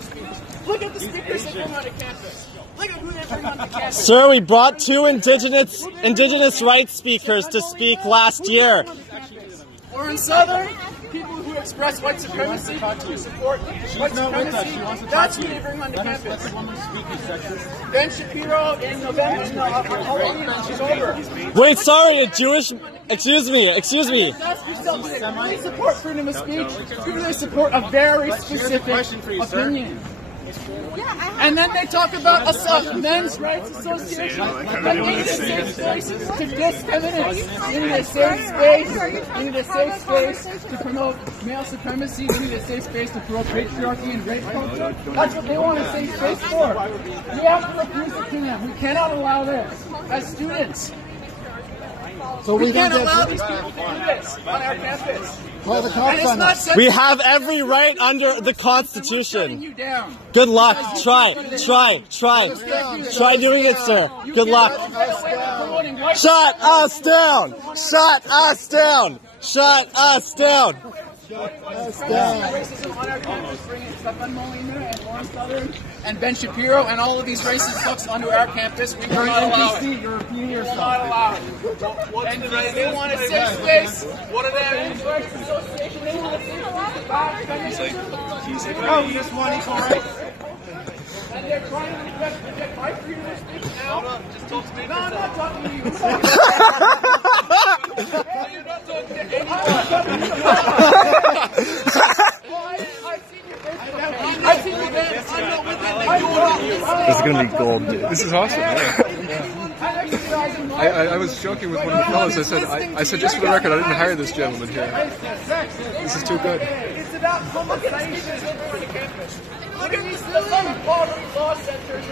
freedom of speech. Look at the speakers that bring onto campus. Look at who they bring onto campus. Sir, we brought 2 indigenous rights speakers to speak last year. Or in Southern, people who express white supremacy, who support white supremacy, that's who they bring onto campus. Ben Shapiro in November, October. Wait, sorry, a Jewish... Excuse me. Ask yourself, do they support freedom of speech? Do they support a very specific opinion? And then they talk about men's rights association. But they need a safe space to diss feminists. They need a safe space. They need a safe space to promote male supremacy. They need a safe space to promote patriarchy and rape culture. That's what they want a safe space for. We have to refuse it to them. We cannot allow this as students. So we can't allow these people to do this on our campus. Well, the cops on us. We have every right under the Constitution. Good luck. Try doing it, sir. Good luck. Shut us down. Shut us down. Shut us down. Racism on our campus, bringing Stefan Molina and Lawrence Southern and Ben Shapiro and all of these racist folks onto our campus. We will not allow it. You're repeating yourself. We will not allow it. And they want a safe space. What are they? Rights Association. They want a safe space. Oh, this one equal rights. And they're trying to reject my freedom of speech now. Just talk to me. No, I'm not talking to you. You're not talking to I've seen your band. I'm not with them. This is going to be gold, dude. This is awesome. I was joking with one of the fellows. I said, just for the record, I didn't hire this gentleman here. This is too good. It's about conversations on the campus. Look at these poverty law centers.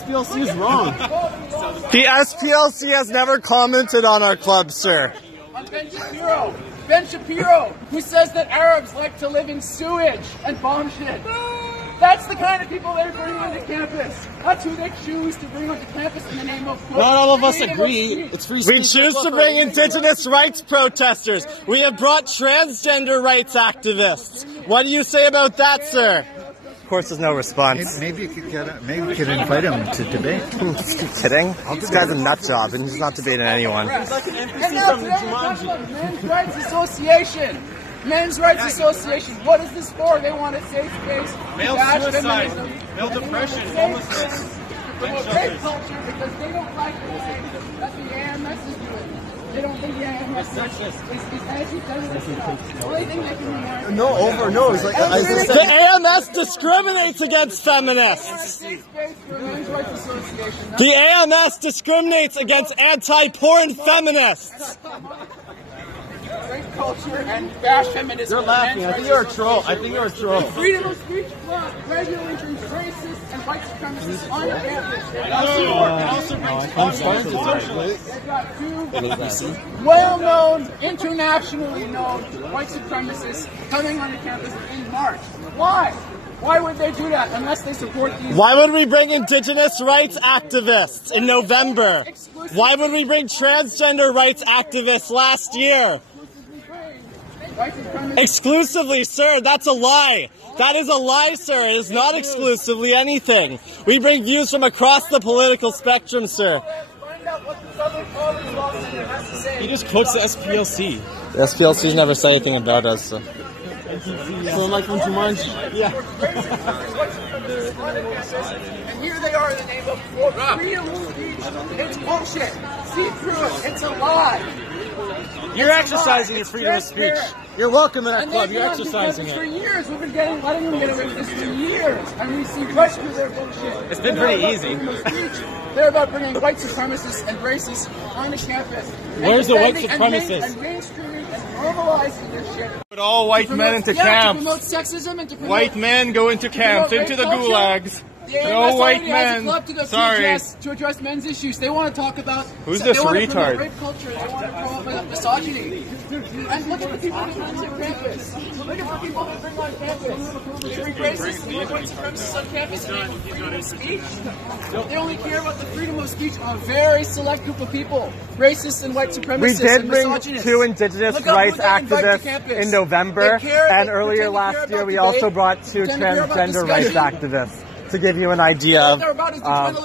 SPLC is wrong. The SPLC has never commented on our club, sir. On Ben Shapiro, who says that Arabs like to live in sewage and bomb shit. That's the kind of people they bring onto campus. That's who they choose to bring onto campus in the name of... Not all of us agree. It's free speech. We choose to bring indigenous rights protesters. We have brought transgender rights activists. What do you say about that, sir? Of course, there's no response. Maybe we could invite him to debate. Kidding? This guy's a nut job, and he's not debating anyone. And now today we're talking about Men's Rights Association. Men's Rights Association. What is this for? They want a safe space. Male suicide, male depression, homelessness. Promote rape culture because they don't like the way that the AMS is doing. They don't think the AMS is anti-feminist enough. The only thing they can do No. It's like the AMS discriminates against feminists. The AMS discriminates against anti-porn feminists. Rape culture and bash feminism. You're laughing. I think you're a troll. Freedom of speech club regularly brings racists and white supremacists on campus. They've got 2 well-known, internationally known white supremacists coming on campus in March. Why? Why would they do that unless they support these? Why would we bring indigenous rights activists in November? Why would we bring transgender rights activists last year? Exclusively, sir, that's a lie. That is a lie, sir. It is not exclusively anything. We bring views from across the political spectrum, sir. He just quotes the SPLC. The SPLC's never said anything about us, so. So like from Jumanji. Yeah. And here they are in the name of freedom of speech. It's bullshit. See through it. It's a lie. You're exercising your freedom of speech. You're welcome in that club. You're exercising For it. years, we've been letting them get away with this for years, and we see right through their bullshit. It's been pretty easy. They're about bringing white supremacists and racists onto campus. Where's the white supremacists? And mainstreaming and normalizing this shit. Put all white men into camps. To promote sexism and to promote... White men go into camps, into the gulags. No white men. To address men's issues. They want to talk about. Who's this retard? Rape culture. They want to promote misogyny. And look at the people who bring on campus. Look at the people who bring on campus. They bring racists and white supremacists on campus and they freedom of speech. They only care about the freedom of speech of a very select group of people. Racists and white supremacists. We did bring 2 indigenous rights activists in November, and earlier last year we also brought 2 transgender rights activists. To give you an idea of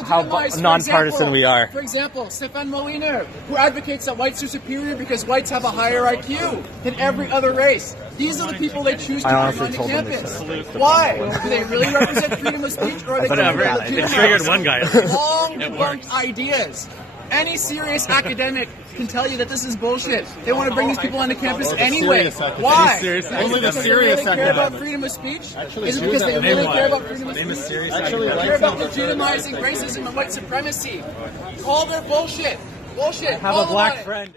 how nonpartisan we are. For example, Stefan Moliner, who advocates that whites are superior because whites have a higher IQ than every other race. These are the people they choose to bring on the campus. Why? Do they really represent freedom of speech, or are they triggered one guy. long debunked ideas? Any serious academic can tell you that this is bullshit. They want to bring these people onto campus anyway. Why? Only the serious academic. They care about freedom of speech? Is it because they really care about freedom of speech? They care about legitimizing racism and white supremacy. Call their bullshit. Bullshit. I have a black friend.